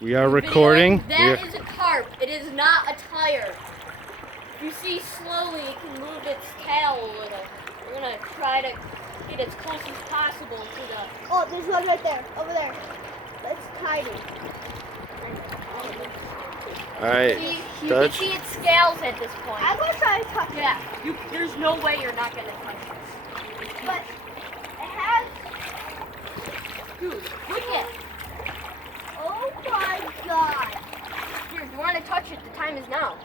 We are recording. That is a carp. It is not a tire. You see, slowly it can move its tail a little. We're gonna try to get as close as possible to the. Oh, there's one right there, over there. It's tiny. Alright, See, you can touch. see its scales at this point. I'm gonna try to touch it. Yeah, there's no way you're not gonna touch this. But it has. Dude, look at it. Oh my god. Here, if you want to touch it, the time is now.